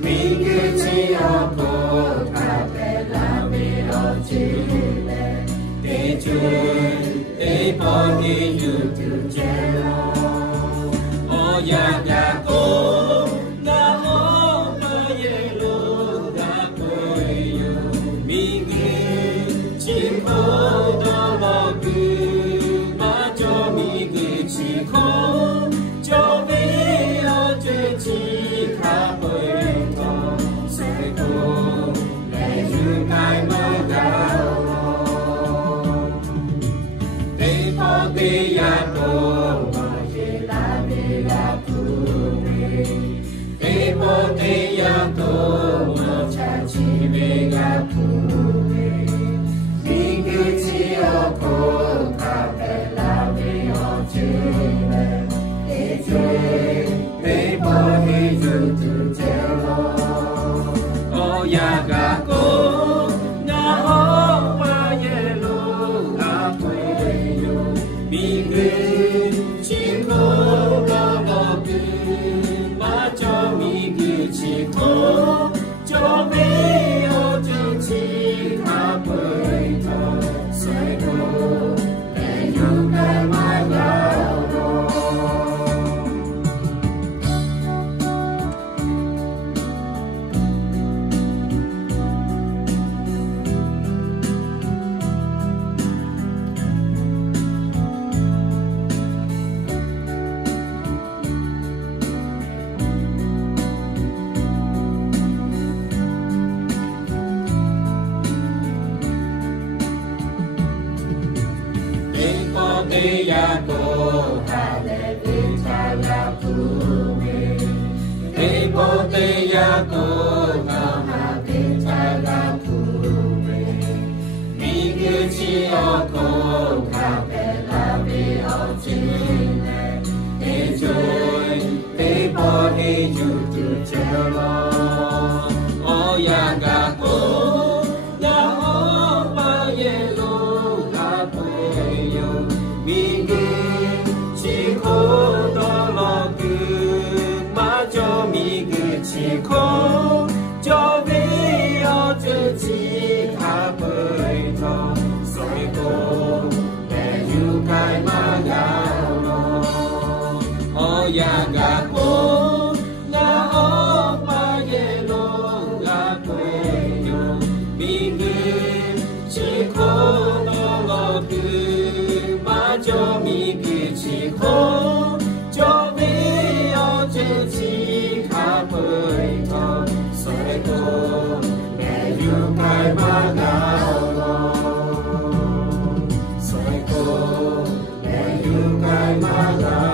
Miguel bỏ đi dù từ che lo ô ya ya cô na ô na ye lo na quê yo mi nghe chỉ có đó là cứ mà cho mi cứ chỉ có cho mi ở trên chỉ khá bởi đó sẽ có để giữ cái mơ gạo để bỏ đi ya cô mà chỉ là đi là để bỏ đi ya cô mà cha chỉ về gặp vì cứ chỉ ở cô cả về là vì ở trên để chơi để bỏ đi dù từ treo lo ô ya ga cô na ô ma ye lo ga quê yo vì cứ chỉ có đó là cứ mà cho mi cứ chỉ có cho mi ở trên chỉ khá bởi đó sẽ có để yêu cái mai gạo đó để ya cô hallelujah pume để bỏ để ya cô hallelujah pume mi cứ chỉ ở cô hallelujah vì ở trên để chơi để bỏ đi dù từ treo lo ô ya ga cô ya ô ba ye lo ga quê yo vì chỉ có đó là cứ mà cho mi cứ chỉ có cho vì ở trên chỉ khá bởi đó rồi cô để yêu cái mà gạo lo ô ya ga cô na ô ma ye lo ga quê yo vì chỉ có đó là cứ cho mi cứ chỉ có cho mi ở trên chỉ khá bởi đó sẽ có để yêu cái mà gạo lo sẽ có để yêu cái mà gạo